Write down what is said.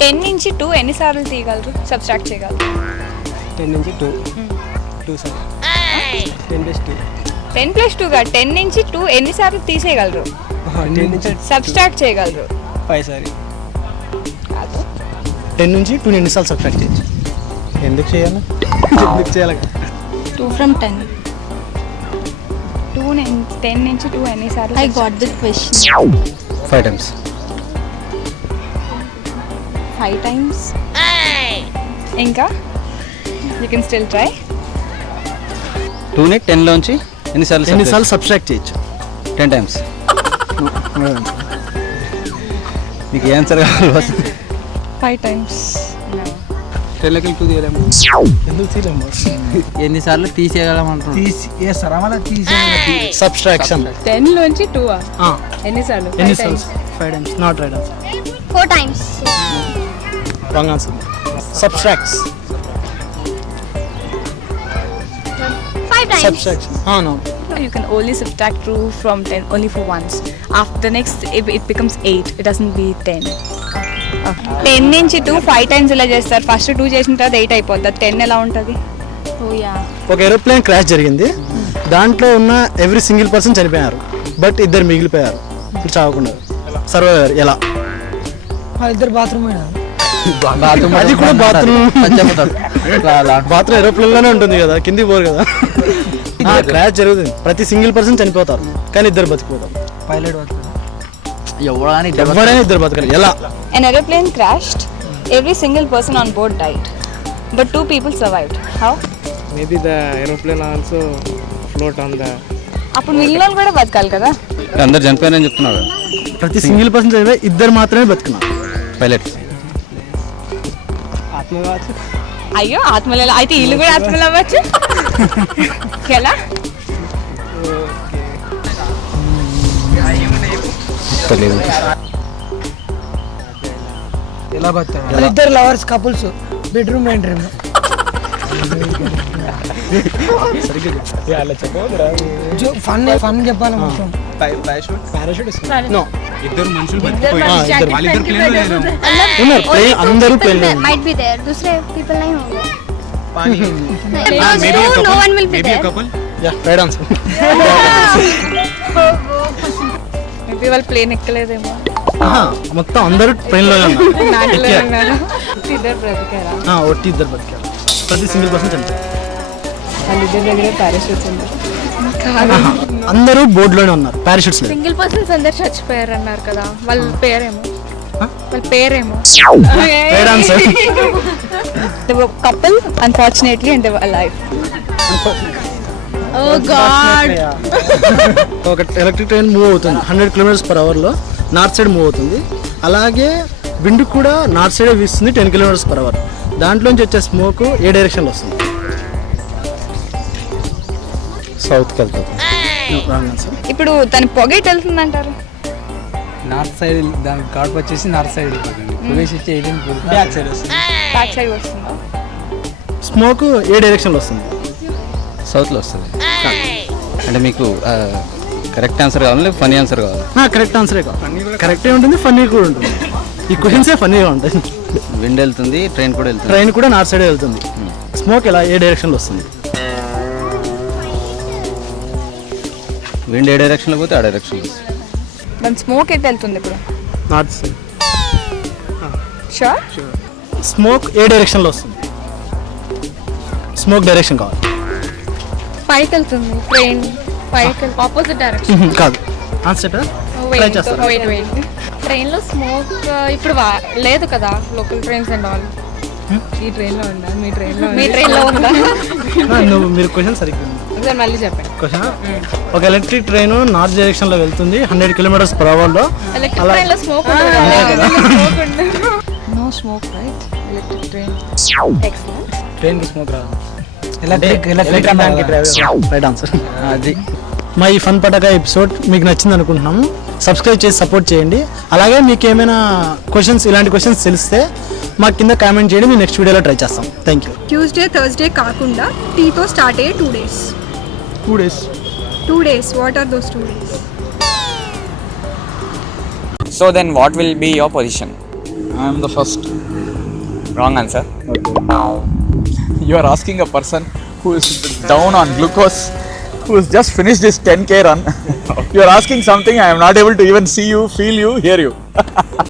10 నుంచి 2 ఎన్నిసార్లు తీయగలరు, సబ్స్ట్రాక్ట్ చేయగలరు? 10 నుంచి 2 సార్ 10 ప్లస్ 2 గా 10 నుంచి 2 ఎన్నిసార్లు తీసేయగలరు, 10 నుంచి సబ్స్ట్రాక్ట్ చేయగలరు? 5 సారి. కాదు, 10 నుంచి 2 ఎన్నిసార్లు సబ్ట్రాక్ట్ చేయొచ్చు? ఎందుకు చేయాలి? 2 from 10. 10 నుంచి 2 ఎన్నిసార్లు? I got the question. 5 times. 5 times. ఇంకా యూ కెన్ స్టిల్ ట్రై. 2ని 10 లోంచి ఎన్నిసార్లు సబ్ట్రాక్ట్ చేయొచ్చు? 10 times. మీకు ఏ ఆన్సర్ కావాలి? 5 times. 10 లకి 2 తీయలేము. ఎందుకు తీయలేము? ఎన్నిసార్లు తీసేయగలమంటున్నాను. తీసేస్తారా మళ్ళీ తీసేయాలి. సబ్ట్రాక్షన్ 10 లోంచి 2 ఎన్నిసార్లు? 5 times. Not right answer. 4 times. Wrong answer. Subtracts 5 times. Subtraction no. You can only subtract 2 from 10 only for once. After the next it becomes 8. It doesn't be 10. 10 నుంచి 2 5 times ఇలా చేస్తారు. ఫస్ట్ 2 చేసిన తర్వాత 8 అయిపోద్ది. 10 ఎలా ఉంటుంది? Oh yeah. ఒక aeroplane crash జరిగింది. దాంట్లో ఉన్న ఎవ్రీ సింగిల్ పర్సన్ చనిపోయారు, బట్ ఇద్దరు మిగిలిపోయారు చావకుండా. సర్వైవ్ అయ్యారు. ఎలా? ఇద్దరు బాత్రూమ్ అది కూడా బాత్రూమ్ ఏరోప్లేన్ లోనే ఉంటుంది కదా, కిందికి పోరు కదా. క్రాష్ జరుగుతుంది, ప్రతి సింగిల్ పర్సన్ చనిపోతారు కానీ ఇద్దరు బతికిపోతారు. పైలట్ ఎవరైనా ఇద్దరు బతకాలి. ఎలా? An aeroplane crashed. Every single person on board died, but 2 people survived. How? Maybe the aeroplane also float on the. అప్పుడు మిగిలిన వాళ్ళు కూడా బతకాలి కదా. అందరు చనిపోయారని చెప్తున్నారు. ప్రతి సింగిల్ పర్సన్ చనిపోయి ఇద్దరు మాత్రమే బతుకున్నారు. పైలట్స్. ఆత్మ కావచ్చు. అయ్యో, ఆత్మలు అయితే వీళ్ళు కూడా ఆత్మలు అవ్వచ్చు. ఎలా? ఎలా బతారు? ఇద్దరు lovers couples bedroom entry. Fun చెప్పాలి మొత్తం. నో. ఇద్దరు మనుషులు అందరూ ప్లేన్. Might be there. दूसरे people नहीं होंगे. No one will be there. Right answer. Maybe వాళ్ళు ప్లేన్ ఎక్కలేదేమో. మొత్తం అందరూ ట్రైన్ లోనే ఉన్నారు. ఇద్దరు బ్రతికారా? ఒట్టి ఇద్దరు బతికారు, ప్రతి సింగిల్ పర్సన్ చనిపోయారు. వాళ్ళిద్దరి దగ్గర పారాషూట్స్ ఉన్నాయి. అందరూ బోర్డు లోనే ఉన్నారు, పారాషూట్స్ లేదు. సింగిల్ పర్సన్స్ అందరు చచ్చిపోయారు అన్నారు కదా, వాళ్ళ పేరేమో? Right answer. They were couple, unfortunately, and they were alive. Oh God. ఒక ఎలక్ట్రిక్ ట్రైన్ మూవ్ అవుతుంది 100 km/h లో, నార్త్ సైడ్ మూవ్ అవుతుంది. అలాగే విండ్ కూడా నార్త్ సైడ్ వీస్తుంది 10 km/h. దాంట్లోంచి వచ్చే స్మోక్ ఏ డైరెక్షన్లో వస్తుంది? సౌత్కి వెళ్తుంది. Wrong answer. ఇప్పుడు తన పొగ ఎటు వెళ్తుంది అంటారు? నార్త్ సైడ్ దాని కాట్ వచ్చేసి నార్త్ సైడ్ బ్యాక్ సైడ్ వస్తుంది. బ్యాక్ సైడ్ వస్తుందా? స్మోక్ ఏ డైరెక్షన్లో వస్తుంది? సౌత్లో వస్తుంది. అంటే మీకు కరెక్ట్ ఆన్సర్ కావాలి, ఫనీ ఆన్సర్ కావాలి? కరెక్ట్ ఆన్సరే కావాలి. కరెక్టే ఉంటుంది, ఫన్నీ కూడా ఉంటుంది. ఈ క్వశ్చన్సే ఫన్నీగా ఉంటాయి. విండ్ వెళ్తుంది, ట్రైన్ కూడా వెళ్తుంది. ట్రైన్ కూడా నార్త్ సైడ్ వెళ్తుంది. స్మోక్ ఎలా ఏ డైరెక్షన్లో వస్తుంది? విండ్ ఏ డైరెక్షన్లో పోతే ఆ డైరెక్షన్లో. దాని స్మోక్ ఎటు వెళ్తుంది ఇప్పుడు? North side. షూర్? స్మోక్ ఏ డైరెక్షన్లో వస్తుంది? స్మోక్ డైరెక్షన్ కావాలి. పైకి వెళ్తుంది ట్రైన్, పైకి ఆపోజిట్ డైరెక్షన్. కాదు. ఆన్సర్ ట్రై చేస్తాను. ట్రైన్లో స్మోక్ ఇప్పుడు లేదు కదా, లోకల్ ట్రైన్స్ అండ్ ఆల్. ఈ ట్రైన్లో ఉందా? మీ ట్రైన్లో ఉందా? మీరు క్వశ్చన్ సరిగ్గా మళ్ళీ చెప్పండి. క్వశ్చన్, ఒక ఎలక్ట్రిక్ ట్రైన్ నార్త్ డైరెక్షన్ లో వెళ్తుంది 100 km/h లో. ఎలక్ట్రిక్ ట్రైన్లో smoke no smoke right? Electric train excellent. Train కి స్మోక్ రాదు. Right answer. అది మా ఈ ఫన్ పటాక ఎపిసోడ్ మీకు నచ్చింది అనుకుంటున్నాము. సబ్స్క్రైబ్ చేసి సపోర్ట్ చేయండి. అలాగే మీకు ఏమైనా క్వశ్చన్స్, ఇలాంటి క్వశ్చన్స్ తెలిస్తే మాకు కింద కామెంట్ చేయండి, మేము నెక్స్ట్ వీడియోలో ట్రై చేస్తాం. Thank you. ట్యూస్డే థర్స్డే కాకుండా టీతో స్టార్ట్ అయ్యే 2 days. 2 days. What are those 2 days? So then what will be your position? I am the first. Wrong answer. You are asking a person who is down on glucose, who has just finished his 10K run. You are asking something I am not able to even see you, feel you, hear you.